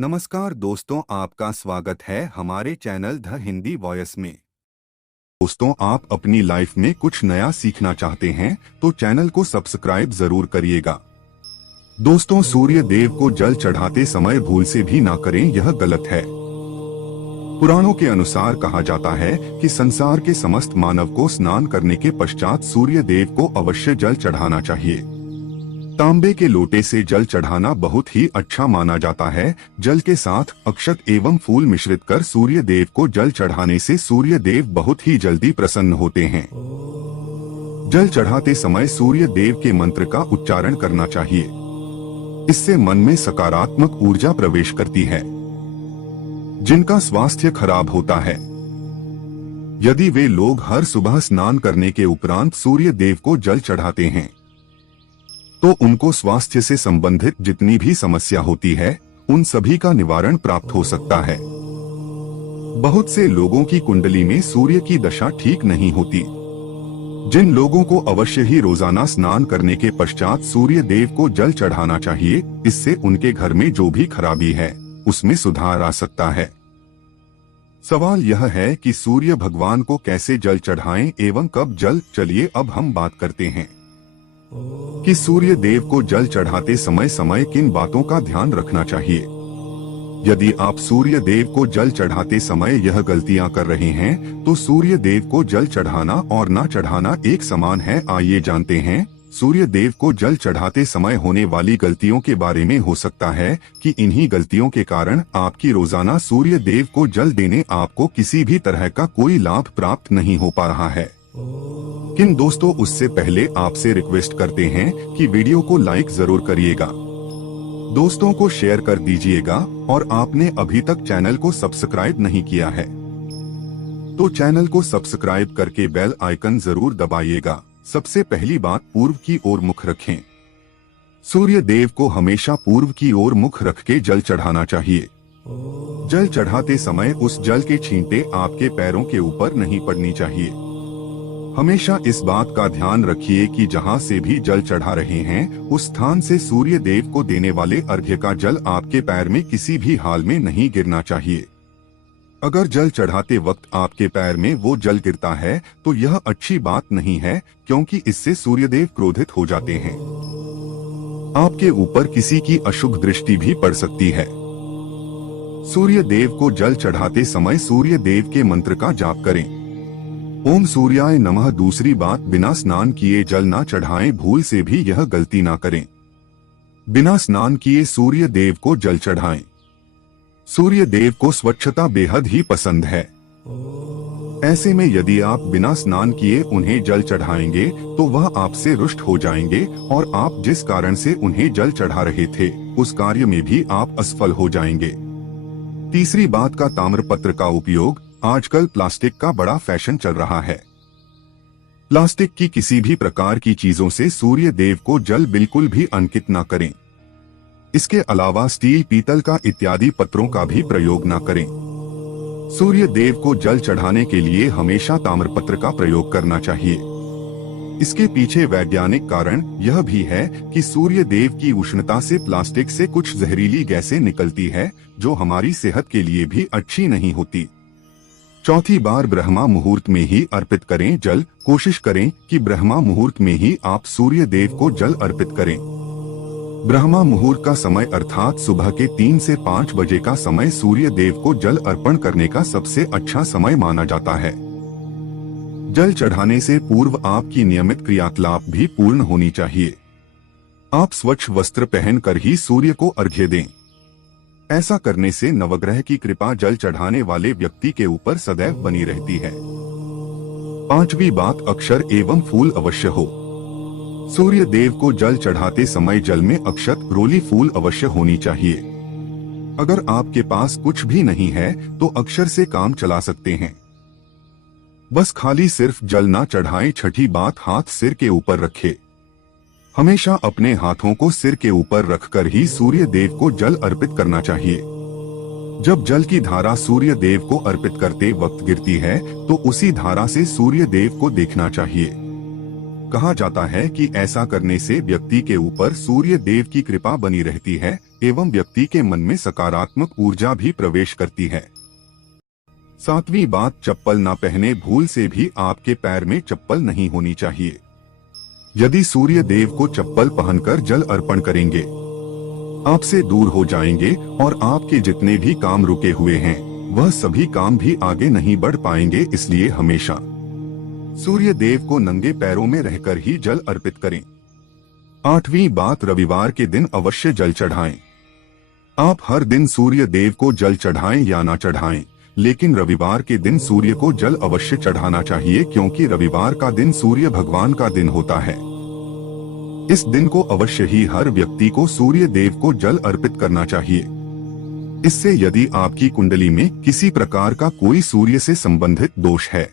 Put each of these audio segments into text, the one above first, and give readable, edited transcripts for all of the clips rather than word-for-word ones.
नमस्कार दोस्तों, आपका स्वागत है हमारे चैनल द हिंदी वॉइस में। दोस्तों, आप अपनी लाइफ में कुछ नया सीखना चाहते हैं तो चैनल को सब्सक्राइब जरूर करिएगा। दोस्तों, सूर्य देव को जल चढ़ाते समय भूल से भी ना करें, यह गलत है। पुराणों के अनुसार कहा जाता है कि संसार के समस्त मानव को स्नान करने के पश्चात सूर्य देव को अवश्य जल चढ़ाना चाहिए। तांबे के लोटे से जल चढ़ाना बहुत ही अच्छा माना जाता है। जल के साथ अक्षत एवं फूल मिश्रित कर सूर्य देव को जल चढ़ाने से सूर्य देव बहुत ही जल्दी प्रसन्न होते हैं। जल चढ़ाते समय सूर्य देव के मंत्र का उच्चारण करना चाहिए। इससे मन में सकारात्मक ऊर्जा प्रवेश करती है। जिनका स्वास्थ्य खराब होता है, यदि वे लोग हर सुबह स्नान करने के उपरांत सूर्य देव को जल चढ़ाते हैं तो उनको स्वास्थ्य से संबंधित जितनी भी समस्या होती है उन सभी का निवारण प्राप्त हो सकता है। बहुत से लोगों की कुंडली में सूर्य की दशा ठीक नहीं होती। जिन लोगों को अवश्य ही रोजाना स्नान करने के पश्चात सूर्य देव को जल चढ़ाना चाहिए, इससे उनके घर में जो भी खराबी है उसमें सुधार आ सकता है। सवाल यह है कि सूर्य भगवान को कैसे जल चढ़ाएं एवं कब जल। चलिए अब हम बात करते हैं कि सूर्य देव को जल चढ़ाते समय समय किन बातों का ध्यान रखना चाहिए। यदि आप सूर्य देव को जल चढ़ाते समय यह गलतियां कर रहे हैं तो सूर्य देव को जल चढ़ाना और ना चढ़ाना एक समान है। आइए जानते हैं सूर्य देव को जल चढ़ाते समय होने वाली गलतियों के बारे में। हो सकता है कि इन्हीं गलतियों के कारण आपकी रोजाना सूर्य देव को जल देने आपको किसी भी तरह का कोई लाभ प्राप्त नहीं हो पा रहा है। किन दोस्तों, उससे पहले आपसे रिक्वेस्ट करते हैं कि वीडियो को लाइक जरूर करिएगा, दोस्तों को शेयर कर दीजिएगा और आपने अभी तक चैनल को सब्सक्राइब नहीं किया है तो चैनल को सब्सक्राइब करके बेल आइकन जरूर दबाइएगा। सबसे पहली बात, पूर्व की ओर मुख रखें। सूर्य देव को हमेशा पूर्व की ओर मुख रख के जल चढ़ाना चाहिए। जल चढ़ाते समय उस जल के छींटे आपके पैरों के ऊपर नहीं पड़नी चाहिए। हमेशा इस बात का ध्यान रखिए कि जहां से भी जल चढ़ा रहे हैं उस स्थान से सूर्य देव को देने वाले अर्घ्य का जल आपके पैर में किसी भी हाल में नहीं गिरना चाहिए। अगर जल चढ़ाते वक्त आपके पैर में वो जल गिरता है तो यह अच्छी बात नहीं है, क्योंकि इससे सूर्यदेव क्रोधित हो जाते हैं। आपके ऊपर किसी की अशुभ दृष्टि भी पड़ सकती है। सूर्य देव को जल चढ़ाते समय सूर्य देव के मंत्र का जाप करें। ओम सूर्याय नमः। दूसरी बात, बिना स्नान किए जल ना चढ़ाएं। भूल से भी यह गलती ना करें। बिना स्नान किए सूर्य देव को जल चढ़ाएं। सूर्य देव को स्वच्छता बेहद ही पसंद है। ऐसे में यदि आप बिना स्नान किए उन्हें जल चढ़ाएंगे तो वह आपसे रुष्ट हो जाएंगे और आप जिस कारण से उन्हें जल चढ़ा रहे थे उस कार्य में भी आप असफल हो जाएंगे। तीसरी बात का, ताम्रपत्र का उपयोग। आजकल प्लास्टिक का बड़ा फैशन चल रहा है। प्लास्टिक की किसी भी प्रकार की चीजों से सूर्य देव को जल बिल्कुल भी अंकित न करें। इसके अलावा स्टील, पीतल का इत्यादि पत्रों का भी प्रयोग न करें। सूर्य देव को जल चढ़ाने के लिए हमेशा ताम्रपत्र का प्रयोग करना चाहिए। इसके पीछे वैज्ञानिक कारण यह भी है कि सूर्य देव की उष्णता से प्लास्टिक से कुछ जहरीली गैसें निकलती है जो हमारी सेहत के लिए भी अच्छी नहीं होती। चौथी बार, ब्रह्मा मुहूर्त में ही अर्पित करें जल। कोशिश करें कि ब्रह्मा मुहूर्त में ही आप सूर्य देव को जल अर्पित करें। ब्रह्मा मुहूर्त का समय अर्थात सुबह के 3 से 5 बजे का समय सूर्य देव को जल अर्पण करने का सबसे अच्छा समय माना जाता है। जल चढ़ाने से पूर्व आपकी नियमित क्रियाकलाप भी पूर्ण होनी चाहिए। आप स्वच्छ वस्त्र पहनकर ही सूर्य को अर्घ्य दें। ऐसा करने से नवग्रह की कृपा जल चढ़ाने वाले व्यक्ति के ऊपर सदैव बनी रहती है। पांचवी बात, अक्षर एवं फूल अवश्य हो। सूर्य देव को जल चढ़ाते समय जल में अक्षत, रोली, फूल अवश्य होनी चाहिए। अगर आपके पास कुछ भी नहीं है तो अक्षर से काम चला सकते हैं। बस खाली सिर्फ जल ना चढ़ाएं। छठी बात, हाथ सिर के ऊपर रखें। हमेशा अपने हाथों को सिर के ऊपर रखकर ही सूर्य देव को जल अर्पित करना चाहिए। जब जल की धारा सूर्य देव को अर्पित करते वक्त गिरती है तो उसी धारा से सूर्य देव को देखना चाहिए। कहा जाता है कि ऐसा करने से व्यक्ति के ऊपर सूर्य देव की कृपा बनी रहती है एवं व्यक्ति के मन में सकारात्मक ऊर्जा भी प्रवेश करती है। 7वीं बात, चप्पल न पहने। भूल से भी आपके पैर में चप्पल नहीं होनी चाहिए। यदि सूर्य देव को चप्पल पहनकर जल अर्पण करेंगे, आपसे दूर हो जाएंगे और आपके जितने भी काम रुके हुए हैं वह सभी काम भी आगे नहीं बढ़ पाएंगे। इसलिए हमेशा सूर्य देव को नंगे पैरों में रहकर ही जल अर्पित करें। 8वीं बात, रविवार के दिन अवश्य जल चढ़ाएं। आप हर दिन सूर्य देव को जल चढ़ाएं या ना चढ़ाएं, लेकिन रविवार के दिन सूर्य को जल अवश्य चढ़ाना चाहिए, क्योंकि रविवार का दिन सूर्य भगवान का दिन होता है। इस दिन को अवश्य ही हर व्यक्ति को सूर्य देव को जल अर्पित करना चाहिए। इससे यदि आपकी कुंडली में किसी प्रकार का कोई सूर्य से संबंधित दोष है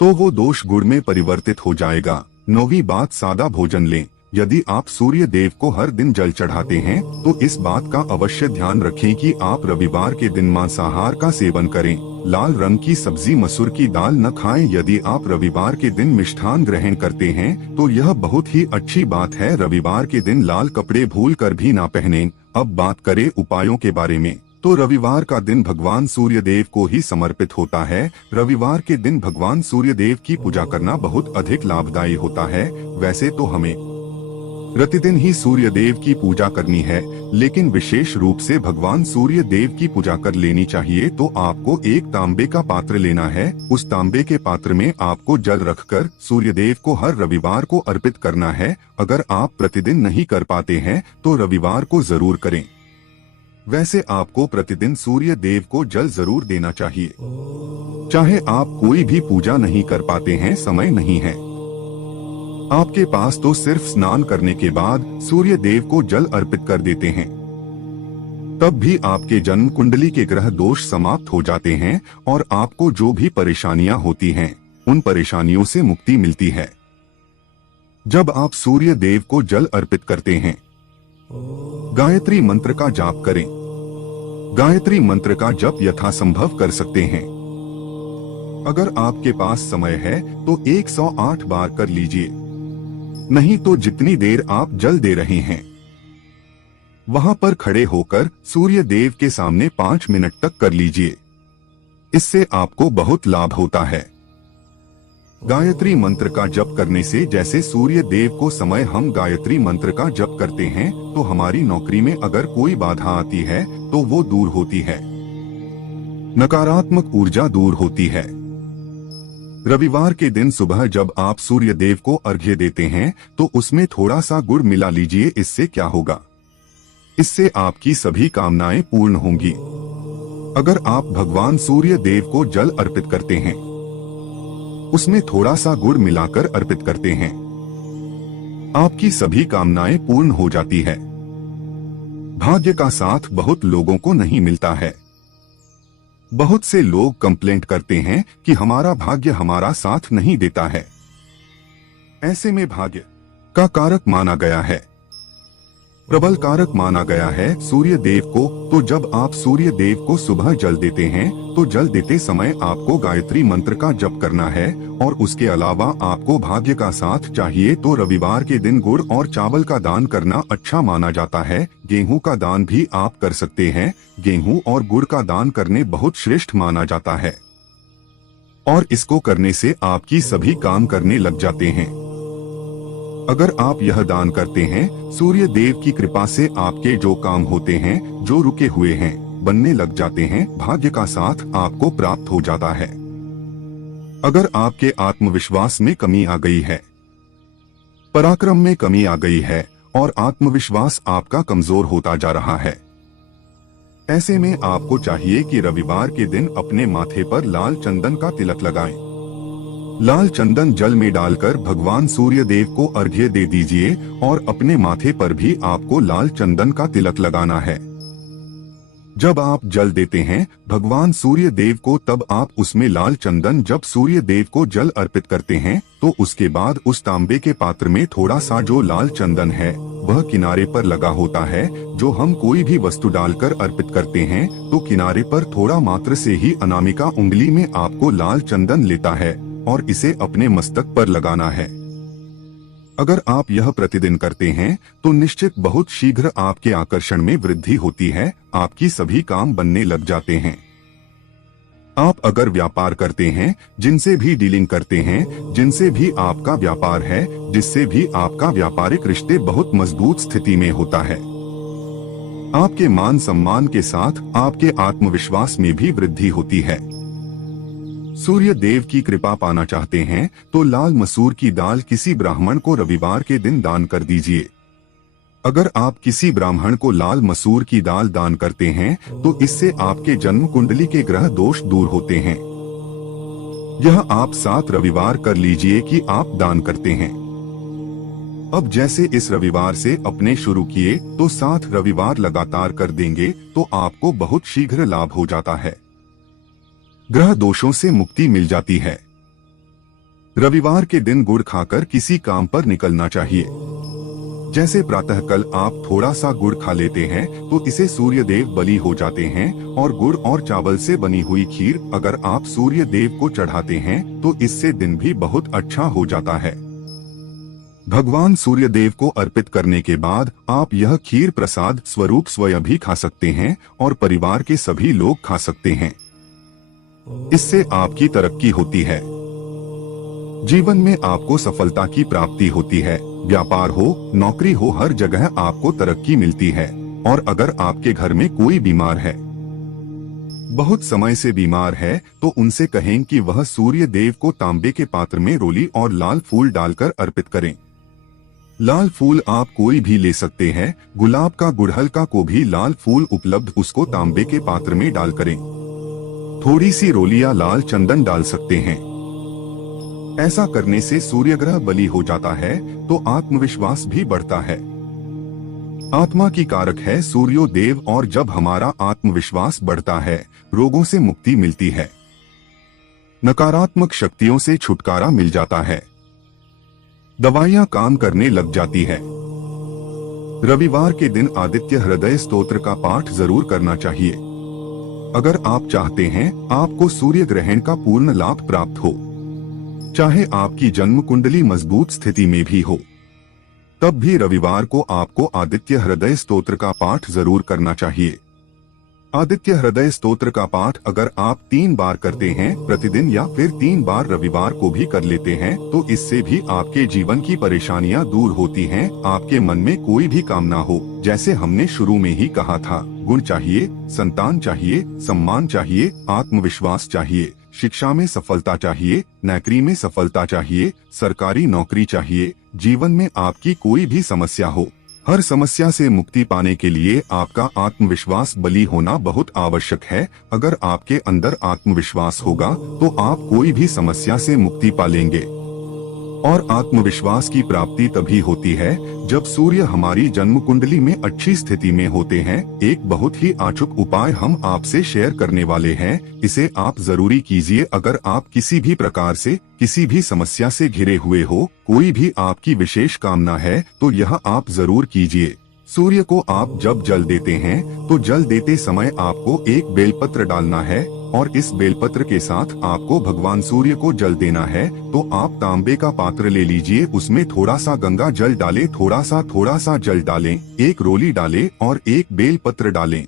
तो वो दोष गुण में परिवर्तित हो जाएगा। 9वीं बात, सादा भोजन लें। यदि आप सूर्य देव को हर दिन जल चढ़ाते हैं तो इस बात का अवश्य ध्यान रखें कि आप रविवार के दिन मांसाहार का सेवन करें। लाल रंग की सब्जी, मसूर की दाल न खाएं। यदि आप रविवार के दिन मिष्ठान ग्रहण करते हैं तो यह बहुत ही अच्छी बात है। रविवार के दिन लाल कपड़े भूल कर भी ना पहनें। अब बात करें उपायों के बारे में, तो रविवार का दिन भगवान सूर्य देव को ही समर्पित होता है। रविवार के दिन भगवान सूर्य देव की पूजा करना बहुत अधिक लाभदायी होता है। वैसे तो हमें प्रतिदिन ही सूर्य देव की पूजा करनी है, लेकिन विशेष रूप से भगवान सूर्य देव की पूजा कर लेनी चाहिए। तो आपको एक तांबे का पात्र लेना है। उस तांबे के पात्र में आपको जल रखकर सूर्य देव को हर रविवार को अर्पित करना है। अगर आप प्रतिदिन नहीं कर पाते हैं तो रविवार को जरूर करें। वैसे आपको प्रतिदिन सूर्य देव को जल जरूर देना चाहिए। चाहे आप कोई भी पूजा नहीं कर पाते हैं, समय नहीं है आपके पास, तो सिर्फ स्नान करने के बाद सूर्य देव को जल अर्पित कर देते हैं, तब भी आपके जन्म कुंडली के ग्रह दोष समाप्त हो जाते हैं और आपको जो भी परेशानियां होती हैं उन परेशानियों से मुक्ति मिलती है। जब आप सूर्य देव को जल अर्पित करते हैं, गायत्री मंत्र का जाप करें। गायत्री मंत्र का जप यथासंभव कर सकते हैं। अगर आपके पास समय है तो 108 बार कर लीजिए, नहीं तो जितनी देर आप जल दे रहे हैं वहां पर खड़े होकर सूर्य देव के सामने 5 मिनट तक कर लीजिए। इससे आपको बहुत लाभ होता है। गायत्री मंत्र का जप करने से जैसे सूर्य देव को समय हम गायत्री मंत्र का जप करते हैं तो हमारी नौकरी में अगर कोई बाधा आती है तो वो दूर होती है, नकारात्मक ऊर्जा दूर होती है। रविवार के दिन सुबह जब आप सूर्य देव को अर्घ्य देते हैं तो उसमें थोड़ा सा गुड़ मिला लीजिए। इससे क्या होगा, इससे आपकी सभी कामनाएं पूर्ण होंगी। अगर आप भगवान सूर्य देव को जल अर्पित करते हैं, उसमें थोड़ा सा गुड़ मिलाकर अर्पित करते हैं, आपकी सभी कामनाएं पूर्ण हो जाती है। भाग्य का साथ बहुत लोगों को नहीं मिलता है। बहुत से लोग कंप्लेंट करते हैं कि हमारा भाग्य हमारा साथ नहीं देता है। ऐसे में भाग्य का कारक माना गया है, प्रबल कारक माना गया है सूर्य देव को। तो जब आप सूर्य देव को सुबह जल देते हैं तो जल देते समय आपको गायत्री मंत्र का जप करना है और उसके अलावा आपको भाग्य का साथ चाहिए तो रविवार के दिन गुड़ और चावल का दान करना अच्छा माना जाता है। गेहूं का दान भी आप कर सकते हैं। गेहूं और गुड़ का दान करने बहुत श्रेष्ठ माना जाता है और इसको करने से आपकी सभी काम करने लग जाते हैं। अगर आप यह दान करते हैं, सूर्य देव की कृपा से आपके जो काम होते हैं, जो रुके हुए हैं, बनने लग जाते हैं। भाग्य का साथ आपको प्राप्त हो जाता है। अगर आपके आत्मविश्वास में कमी आ गई है, पराक्रम में कमी आ गई है और आत्मविश्वास आपका कमजोर होता जा रहा है, ऐसे में आपको चाहिए कि रविवार के दिन अपने माथे पर लाल चंदन का तिलक लगाएं। लाल चंदन जल में डालकर भगवान सूर्य देव को अर्घ्य दे दीजिए और अपने माथे पर भी आपको लाल चंदन का तिलक लगाना है। जब आप जल देते हैं भगवान सूर्य देव को, तब आप उसमें लाल चंदन, जब सूर्य देव को जल अर्पित करते हैं तो उसके बाद उस तांबे के पात्र में थोड़ा सा जो लाल चंदन है वह किनारे पर लगा होता है। जो हम कोई भी वस्तु डालकर अर्पित करते हैं तो किनारे पर थोड़ा मात्र से ही अनामिका उंगली में आपको लाल चंदन लेता है और इसे अपने मस्तक पर लगाना है। अगर आप यह प्रतिदिन करते हैं तो निश्चित बहुत शीघ्र आपके आकर्षण में वृद्धि होती है, आपकी सभी काम बनने लग जाते हैं। आप अगर व्यापार करते हैं, जिनसे भी डीलिंग करते हैं, जिनसे भी आपका व्यापार है, जिससे भी आपका व्यापारिक रिश्ते बहुत मजबूत स्थिति में होता है, आपके मान सम्मान के साथ आपके आत्मविश्वास में भी वृद्धि होती है। सूर्य देव की कृपा पाना चाहते हैं तो लाल मसूर की दाल किसी ब्राह्मण को रविवार के दिन दान कर दीजिए। अगर आप किसी ब्राह्मण को लाल मसूर की दाल दान करते हैं तो इससे आपके जन्म कुंडली के ग्रह दोष दूर होते हैं। यह आप 7 रविवार कर लीजिए कि आप दान करते हैं। अब जैसे इस रविवार से अपने शुरू किए तो 7 रविवार लगातार कर देंगे तो आपको बहुत शीघ्र लाभ हो जाता है, ग्रह दोषों से मुक्ति मिल जाती है। रविवार के दिन गुड़ खाकर किसी काम पर निकलना चाहिए। जैसे प्रातःकाल आप थोड़ा सा गुड़ खा लेते हैं तो इसे सूर्य देव बलि हो जाते हैं, और गुड़ और चावल से बनी हुई खीर अगर आप सूर्य देव को चढ़ाते हैं तो इससे दिन भी बहुत अच्छा हो जाता है। भगवान सूर्य देव को अर्पित करने के बाद आप यह खीर प्रसाद स्वरूप स्वयं भी खा सकते हैं और परिवार के सभी लोग खा सकते हैं। इससे आपकी तरक्की होती है, जीवन में आपको सफलता की प्राप्ति होती है। व्यापार हो, नौकरी हो, हर जगह आपको तरक्की मिलती है। और अगर आपके घर में कोई बीमार है, बहुत समय से बीमार है, तो उनसे कहें कि वह सूर्य देव को तांबे के पात्र में रोली और लाल फूल डालकर अर्पित करें। लाल फूल आप कोई भी ले सकते हैं, गुलाब का, गुड़हल का को भी लाल फूल उपलब्ध, उसको तांबे के पात्र में डाल करें। थोड़ी सी रोली या लाल चंदन डाल सकते हैं। ऐसा करने से सूर्य ग्रह बलि हो जाता है तो आत्मविश्वास भी बढ़ता है। आत्मा की कारक है सूर्यो देव, और जब हमारा आत्मविश्वास बढ़ता है रोगों से मुक्ति मिलती है, नकारात्मक शक्तियों से छुटकारा मिल जाता है, दवाइयां काम करने लग जाती है। रविवार के दिन आदित्य हृदय स्तोत्र का पाठ जरूर करना चाहिए। अगर आप चाहते हैं आपको सूर्य ग्रहण का पूर्ण लाभ प्राप्त हो, चाहे आपकी जन्म कुंडली मजबूत स्थिति में भी हो, तब भी रविवार को आपको आदित्य हृदय स्तोत्र का पाठ जरूर करना चाहिए। आदित्य हृदय स्तोत्र का पाठ अगर आप 3 बार करते हैं प्रतिदिन, या फिर 3 बार रविवार को भी कर लेते हैं, तो इससे भी आपके जीवन की परेशानियां दूर होती हैं। आपके मन में कोई भी कामना हो, जैसे हमने शुरू में ही कहा था, गुण चाहिए, संतान चाहिए, सम्मान चाहिए, आत्मविश्वास चाहिए, शिक्षा में सफलता चाहिए, नौकरी में सफलता चाहिए, सरकारी नौकरी चाहिए, जीवन में आपकी कोई भी समस्या हो, हर समस्या से मुक्ति पाने के लिए आपका आत्मविश्वास बली होना बहुत आवश्यक है। अगर आपके अंदर आत्मविश्वास होगा तो आप कोई भी समस्या से मुक्ति पा लेंगे। और आत्मविश्वास की प्राप्ति तभी होती है जब सूर्य हमारी जन्म कुंडली में अच्छी स्थिति में होते हैं। एक बहुत ही अचूक उपाय हम आपसे शेयर करने वाले हैं, इसे आप जरूरी कीजिए। अगर आप किसी भी प्रकार से किसी भी समस्या से घिरे हुए हो, कोई भी आपकी विशेष कामना है, तो यह आप जरूर कीजिए। सूर्य को आप जब जल देते हैं तो जल देते समय आपको एक बेलपत्र डालना है, और इस बेलपत्र के साथ आपको भगवान सूर्य को जल देना है। तो आप तांबे का पात्र ले लीजिए, उसमें थोड़ा सा गंगा जल डालें, थोड़ा सा जल डालें, एक रोली डालें और एक बेलपत्र डालें।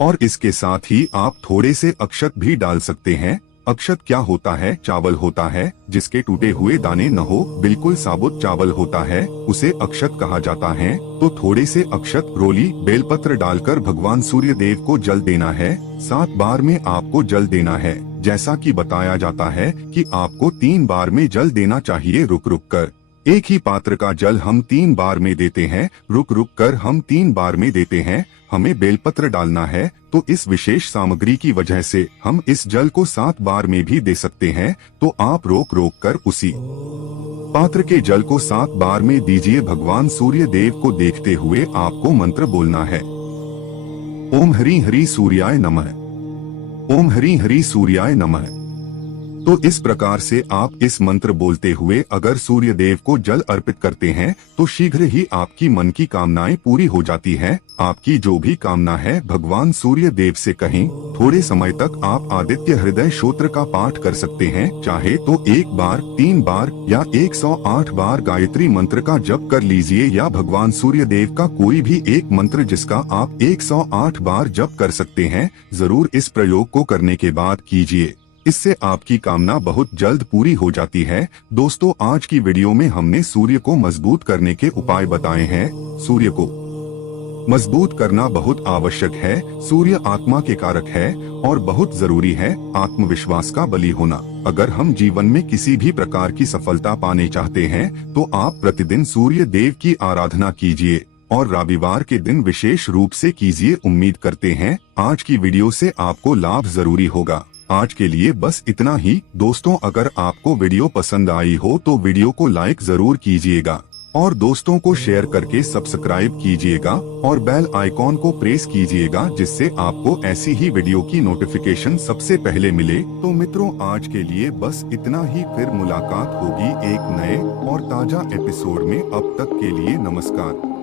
और इसके साथ ही आप थोड़े से अक्षत भी डाल सकते हैं। अक्षत क्या होता है? चावल होता है जिसके टूटे हुए दाने न हो, बिल्कुल साबुत चावल होता है, उसे अक्षत कहा जाता है। तो थोड़े से अक्षत, रोली, बेलपत्र डालकर भगवान सूर्य देव को जल देना है। 7 बार में आपको जल देना है। जैसा कि बताया जाता है कि आपको 3 बार में जल देना चाहिए, रुक रुक कर। एक ही पात्र का जल हम 3 बार में देते हैं, रुक रुक कर हम 3 बार में देते हैं। हमें बेलपत्र डालना है, तो इस विशेष सामग्री की वजह से हम इस जल को 7 बार में भी दे सकते हैं। तो आप रोक रोक कर उसी पात्र के जल को 7 बार में दीजिए। भगवान सूर्य देव को देखते हुए आपको मंत्र बोलना है, ओम हरि हरि सूर्याय नमः, ओम हरि हरि सूर्याय नमः। तो इस प्रकार से आप इस मंत्र बोलते हुए अगर सूर्य देव को जल अर्पित करते हैं तो शीघ्र ही आपकी मन की कामनाएं पूरी हो जाती हैं। आपकी जो भी कामना है भगवान सूर्य देव से कहें। थोड़े समय तक आप आदित्य हृदय स्तोत्र का पाठ कर सकते हैं। चाहे तो 1 बार, 3 बार या 108 बार गायत्री मंत्र का जप कर लीजिए या भगवान सूर्य देव का कोई भी एक मंत्र जिसका आप 108 बार जप कर सकते हैं। जरूर इस प्रयोग को करने के बाद कीजिए, इससे आपकी कामना बहुत जल्द पूरी हो जाती है। दोस्तों, आज की वीडियो में हमने सूर्य को मजबूत करने के उपाय बताए हैं। सूर्य को मजबूत करना बहुत आवश्यक है। सूर्य आत्मा के कारक है और बहुत जरूरी है आत्मविश्वास का बली होना। अगर हम जीवन में किसी भी प्रकार की सफलता पाने चाहते हैं तो आप प्रतिदिन सूर्य देव की आराधना कीजिए और रविवार के दिन विशेष रूप से कीजिए। उम्मीद करते हैं आज की वीडियो से आपको लाभ जरूरी होगा। आज के लिए बस इतना ही। दोस्तों, अगर आपको वीडियो पसंद आई हो तो वीडियो को लाइक जरूर कीजिएगा और दोस्तों को शेयर करके सब्सक्राइब कीजिएगा और बेल आइकॉन को प्रेस कीजिएगा, जिससे आपको ऐसी ही वीडियो की नोटिफिकेशन सबसे पहले मिले। तो मित्रों, आज के लिए बस इतना ही। फिर मुलाकात होगी एक नए और ताजा एपिसोड में। अब तक के लिए नमस्कार।